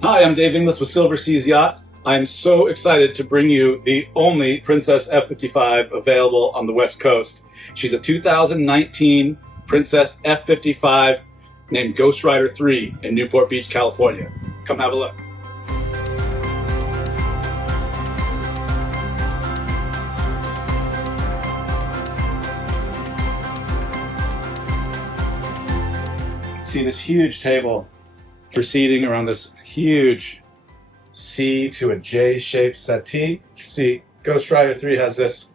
Hi, I'm Dave Inglis with Silver Seas Yachts. I am so excited to bring you the only Princess F55 available on the West Coast. She's a 2019 Princess F55 named Ghost Rider 3 in Newport Beach, California. Come have a look. See this huge table for seating around this huge C to a J-shaped settee. See, Ghost Rider 3 has this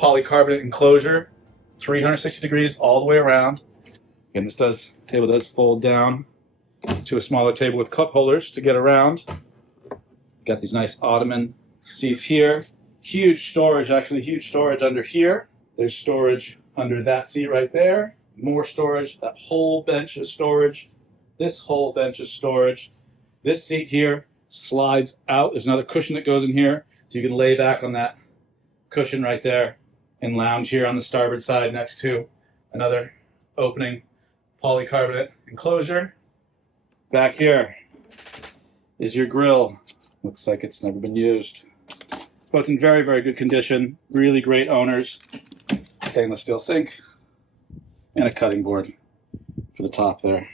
polycarbonate enclosure, 360 degrees all the way around. And this table does fold down to a smaller table with cup holders to get around. Got these nice ottoman seats here. Huge storage, actually huge storage under here. There's storage under that seat right there. More storage, that whole bench is storage. This whole bench is storage. This seat here slides out. There's another cushion that goes in here, so you can lay back on that cushion right there and lounge here on the starboard side next to another opening polycarbonate enclosure. Back here is your grill. Looks like it's never been used. This boat's in very, very good condition. Really great owners. Stainless steel sink and a cutting board for the top there.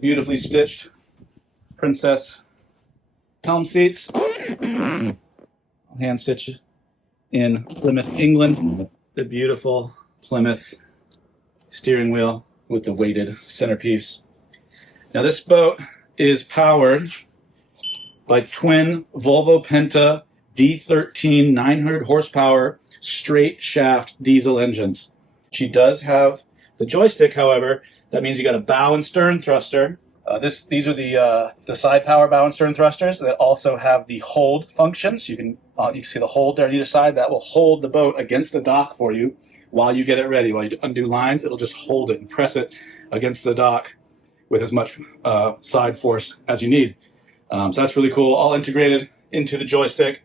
Beautifully stitched Princess helm seats. Hand stitch in Plymouth, England. The beautiful Plymouth steering wheel with the weighted centerpiece. Now this boat is powered by twin Volvo Penta D13 900 horsepower straight shaft diesel engines. She does have the joystick, however. That means you got a bow and stern thruster. These are the side power bow and stern thrusters that also have the hold function. So you can see the hold there on either side. That will hold the boat against the dock for you while you get it ready. While you undo lines, it'll just hold it and press it against the dock with as much side force as you need. So that's really cool. All integrated into the joystick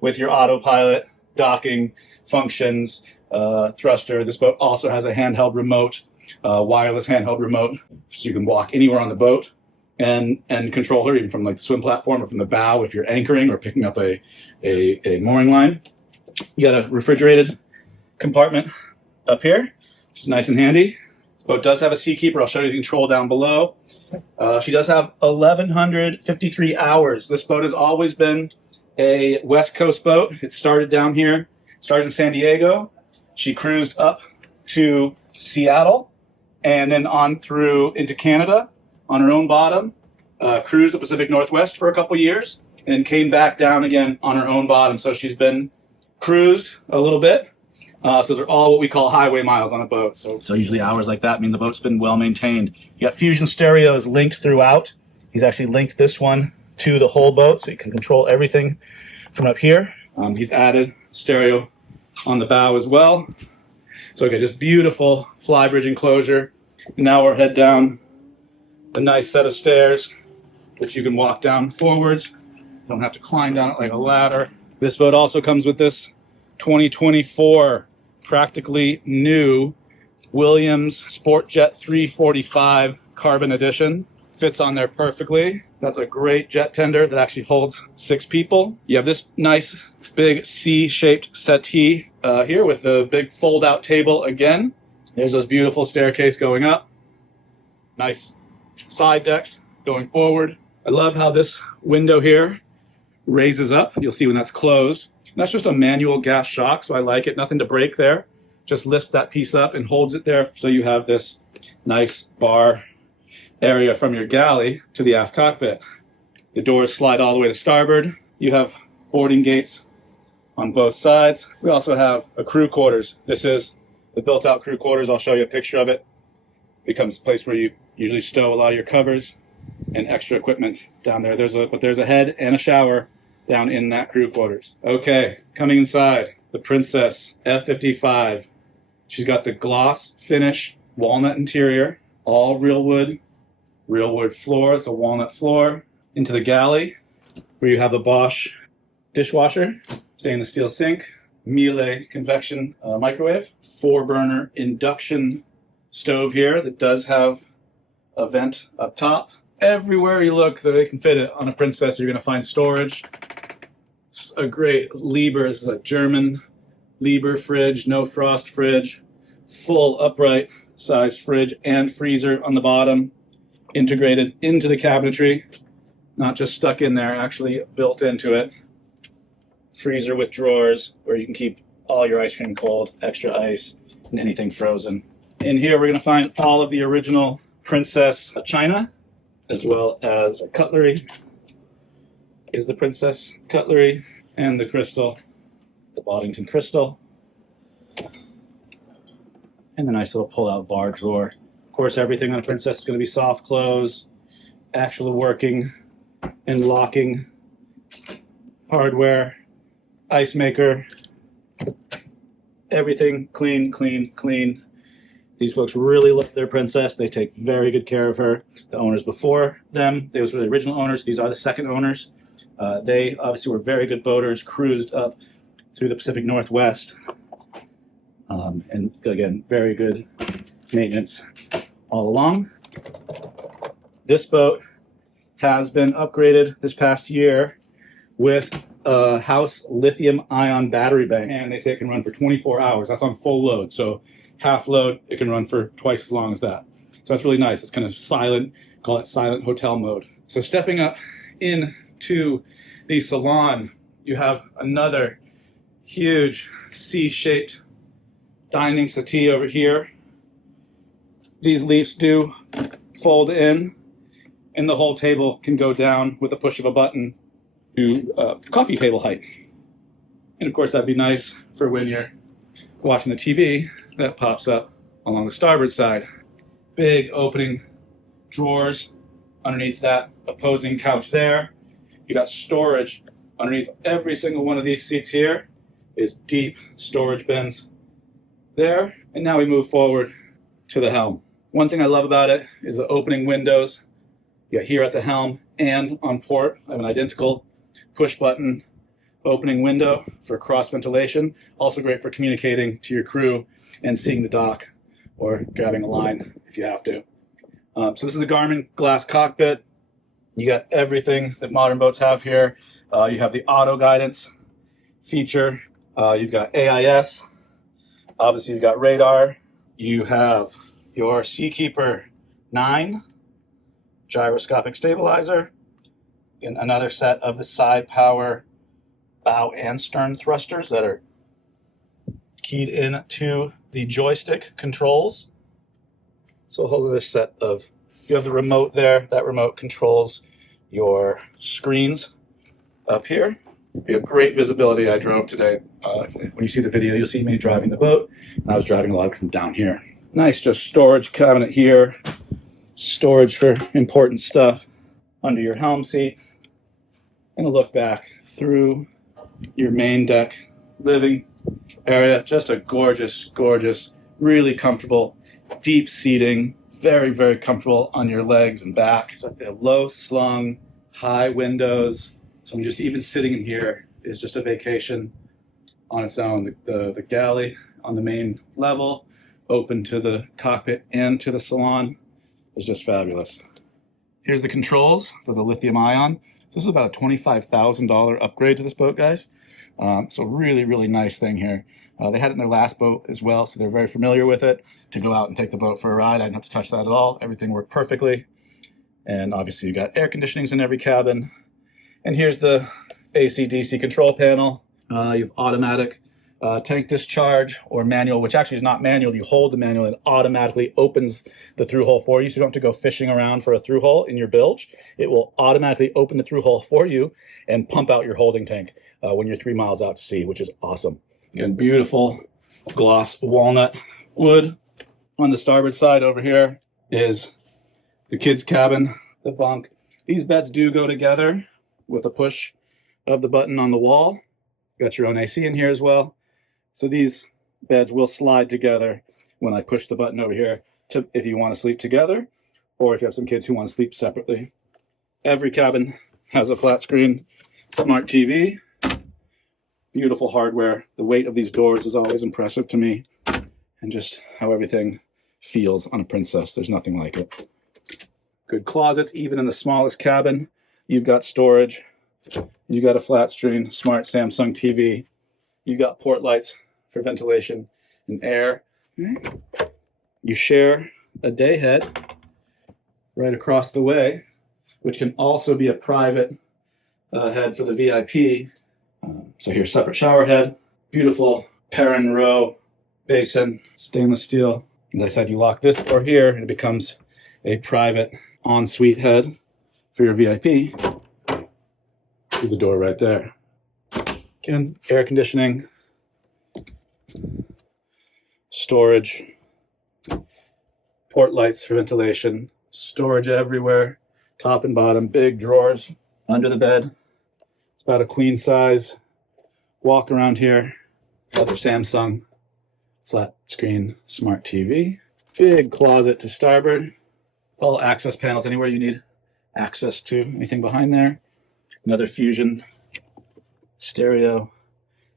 with your autopilot, docking functions, thruster. This boat also has a handheld remote, wireless handheld remote, so you can walk anywhere on the boat and control her, even from like the swim platform or from the bow if you're anchoring or picking up a mooring line. You got a refrigerated compartment up here, which is nice and handy. This boat does have a SeaKeeper. I'll show you the control down below. She does have 1,153 hours. This boat has always been a West Coast boat. It started down here, started in San Diego. She cruised up to Seattle and then on through into Canada on her own bottom, cruised the Pacific Northwest for a couple years, and then came back down again on her own bottom. So she's been cruised a little bit. So those are all what we call highway miles on a boat. So usually hours like that mean the boat's been well maintained. You got Fusion stereos linked throughout. He's actually linked this one to the whole boat, so you can control everything from up here. He's added stereo on the bow as well. So okay, just beautiful flybridge enclosure. Now we're head down a nice set of stairs, which you can walk down forwards. Don't have to climb down it like a ladder. This boat also comes with this 2024 practically new Williams J345 Carbon Edition. Fits on there perfectly. That's a great JetTender that actually holds 6 people. You have this nice big C-shaped settee here with the big fold-out table again. There's those beautiful staircase going up. Nice side decks going forward. I love how this window here raises up. You'll see when that's closed. And that's just a manual gas shock, so I like it. Nothing to break there. Just lifts that piece up and holds it there, so you have this nice bar area from your galley to the aft cockpit. The doors slide all the way to starboard. You have boarding gates on both sides. We also have a crew quarters. This is the built-out crew quarters. I'll show you a picture of it. It becomes a place where you usually stow a lot of your covers and extra equipment down there. But there's a head and a shower down in that crew quarters. Okay, coming inside, the Princess F55. She's got the gloss finish walnut interior, all real wood floor. It's a walnut floor. Into the galley, where you have a Bosch dishwasher, stainless steel sink, Miele convection microwave, 4-burner induction stove here that does have a vent up top, everywhere you look that they can fit it on a Princess, you're going to find storage. It's a great Lieber. This is a German Lieber fridge, no frost fridge, full upright size fridge and freezer on the bottom, integrated into the cabinetry, not just stuck in there, actually built into it. Freezer with drawers where you can keep all your ice cream cold, extra ice, and anything frozen. In here, we're going to find all of the original Princess china, as well as cutlery. Is the Princess cutlery and the crystal, the Boddington crystal, and the nice little pull-out bar drawer. Of course, everything on a Princess is going to be soft close, actually working and locking hardware, ice maker, everything clean, clean, clean. These folks really love their Princess. They take very good care of her. The owners before them, those were the original owners. These are the second owners. They obviously were very good boaters, cruised up through the Pacific Northwest. And again, very good maintenance all along. This boat has been upgraded this past year with a house lithium-ion battery bank. And they say it can run for 24 hours. That's on full load. So half load, it can run for twice as long as that. So that's really nice. It's kind of silent, call it silent hotel mode. So stepping up into the salon, you have another huge C-shaped dining settee over here. These leaves do fold in, and the whole table can go down with a push of a button to coffee table height. And of course, that'd be nice for when you're watching the TV. That pops up along the starboard side. Big opening drawers underneath that opposing couch there. You got storage underneath every single one of these seats here. Is deep storage bins there. And now we move forward to the helm. One thing I love about it is the opening windows. You got here at the helm and on port. I have an identical push button opening window for cross ventilation. Also great for communicating to your crew and seeing the dock or grabbing a line if you have to. So this is a Garmin glass cockpit. You got everything that modern boats have here. You have the auto guidance feature. You've got AIS. Obviously, you've got radar. You have your SeaKeeper 9 gyroscopic stabilizer, and another set of the side power bow and stern thrusters that are keyed into the joystick controls. So a whole other set of, you have the remote there. That remote controls your screens up here. You have great visibility. I drove today. When you see the video, you'll see me driving the boat. And I was driving a lot from down here. Nice, just storage cabinet here. Storage for important stuff under your helm seat. And a look back through your main deck living area. Just a gorgeous, gorgeous, really comfortable, deep seating. Very, very comfortable on your legs and back. So low slung, high windows. So I'm just even sitting in here is just a vacation on its own. The galley on the main level, open to the cockpit and to the salon, is just fabulous. Here's the controls for the lithium ion. This is about a $25,000 upgrade to this boat, guys. So really, really nice thing here. They had it in their last boat as well, so they're very familiar with it. To go out and take the boat for a ride, I didn't have to touch that at all. Everything worked perfectly. And obviously you got air conditionings in every cabin. And here's the AC/DC control panel. You have automatic tank discharge or manual, which actually is not manual. You hold the manual and it automatically opens the through hole for you. So you don't have to go fishing around for a through hole in your bilge. It will automatically open the through hole for you and pump out your holding tank when you're 3 miles out to sea, which is awesome. Again, beautiful gloss walnut wood. On the starboard side over here is the kids' cabin, the bunk. These beds do go together with a push of the button on the wall. You got your own AC in here as well. So these beds will slide together when I push the button over here to, if you want to sleep together or if you have some kids who want to sleep separately. Every cabin has a flat screen smart TV. Beautiful hardware. The weight of these doors is always impressive to me, and just how everything feels on a Princess. There's nothing like it. Good closets, even in the smallest cabin. You've got storage. You got a flat screen, smart Samsung TV. You got port lights for ventilation and air. You share a day head right across the way, which can also be a private head for the VIP. So here's separate shower head, beautiful Perrin row basin, stainless steel. As I said, you lock this door here and it becomes a private ensuite head for your VIP. Through the door right there. Again, air conditioning, storage, port lights for ventilation, storage everywhere, top and bottom, big drawers under the bed. It's about a queen size walk around here. Other Samsung flat screen smart TV. Big closet to starboard. It's all access panels anywhere you need access to anything behind there. Another Fusion stereo.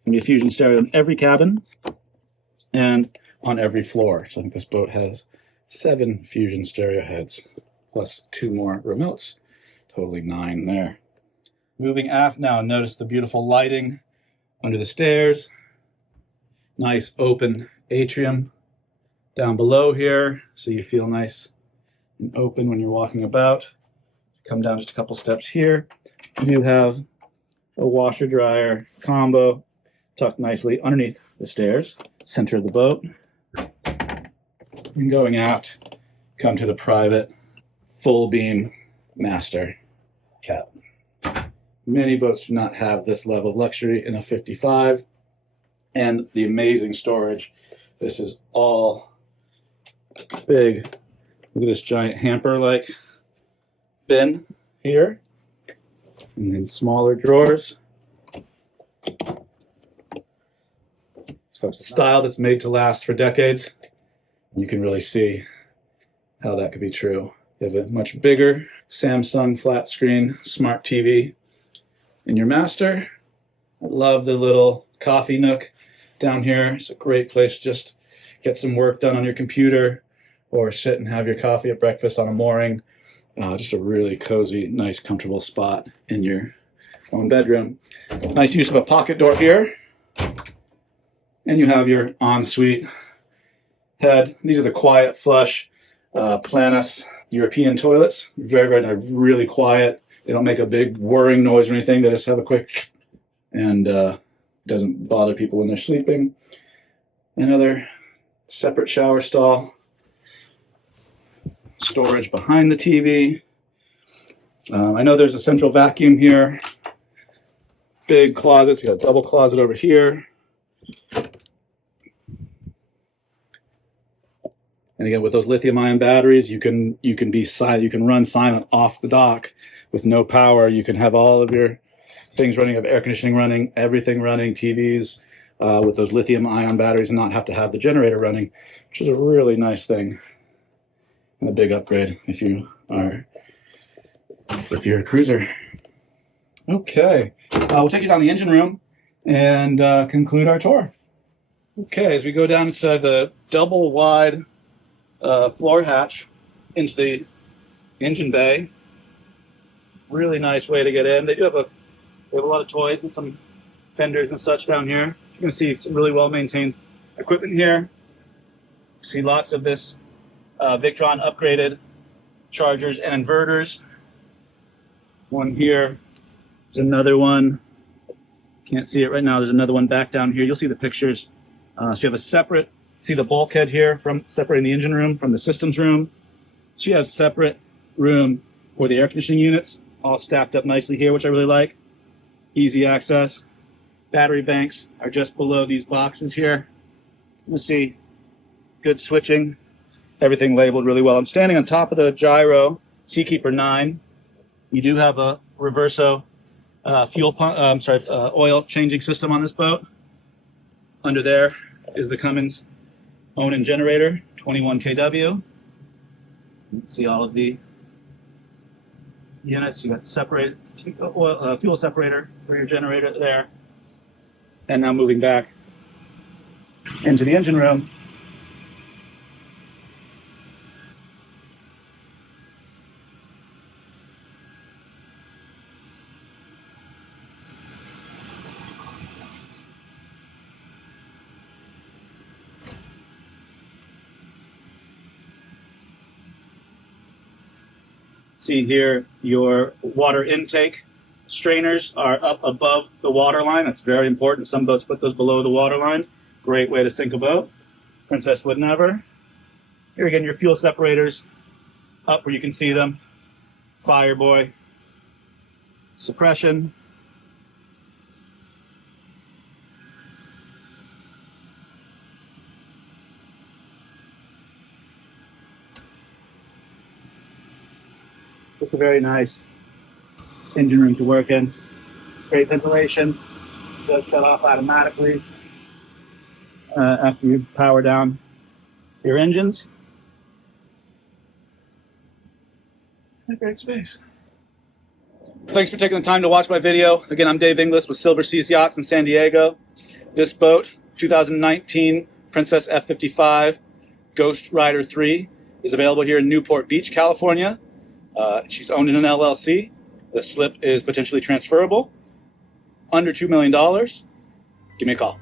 Gonna be a Fusion stereo in every cabin and on every floor. So I think this boat has 7 Fusion stereo heads, plus 2 more remotes. Totally 9 there. Moving aft now, notice the beautiful lighting under the stairs. Nice open atrium down below here, so you feel nice and open when you're walking about. Come down just a couple steps here. You have a washer dryer combo tucked nicely underneath the stairs, center of the boat. And going aft, come to the private full beam master cabin. Many boats do not have this level of luxury in a 55, and the amazing storage. This is all big. Look at this giant hamper-like bin here, and then smaller drawers. Style that's made to last for decades. You can really see how that could be true. You have a much bigger Samsung flat screen smart TV in your master. I love the little coffee nook down here. It's a great place to just get some work done on your computer or sit and have your coffee at breakfast on a mooring. Just a really cozy, nice, comfortable spot in your own bedroom. Nice use of a pocket door here. And you have your ensuite head. These are the quiet flush Planis European toilets. Very, very nice, really quiet. They don't make a big whirring noise or anything. They just have a quick and doesn't bother people when they're sleeping. Another separate shower stall. Storage behind the TV. I know there's a central vacuum here. Big closets. You got a double closet over here. And again, with those lithium-ion batteries, you can be silent. You can run silent off the dock with no power. You can have all of your things running, have air conditioning running, everything running, TVs with those lithium-ion batteries, and not have to have the generator running, which is a really nice thing and a big upgrade if you're a cruiser. Okay, we'll take you down the engine room and conclude our tour. Okay, as we go down inside the double wide floor hatch into the engine bay. Really nice way to get in. They have a lot of toys and some fenders and such down here. You can see some really well maintained equipment here. See lots of this Victron upgraded chargers and inverters. One here. There's another one. Can't see it right now. There's another one back down here. You'll see the pictures. So you have a separate, see the bulkhead here from separating the engine room from the systems room. So you have separate room for the air conditioning units, all stacked up nicely here, which I really like. Easy access. Battery banks are just below these boxes here. You'll see good switching. Everything labeled really well. I'm standing on top of the gyro SeaKeeper 9. You do have a reverso fuel pump, oil changing system on this boat. Under there is the Cummins own-in generator, 21 kW. You can see all of the units. You got separate fuel separator for your generator there. And now moving back into the engine room. See here, your water intake strainers are up above the water line. That's very important. Some boats put those below the water line. Great way to sink a boat. Princess would never. Here again, your fuel separators up where you can see them. Fireboy. Suppression. Just a very nice engine room to work in. Great ventilation. Does shut off automatically after you power down your engines. A great space. Thanks for taking the time to watch my video. Again, I'm Dave Inglis with Silver Seas Yachts in San Diego. This boat, 2019 Princess F55 Ghost Rider 3, is available here in Newport Beach, California. She's owned in an LLC. The slip is potentially transferable. Under $2 million. Give me a call.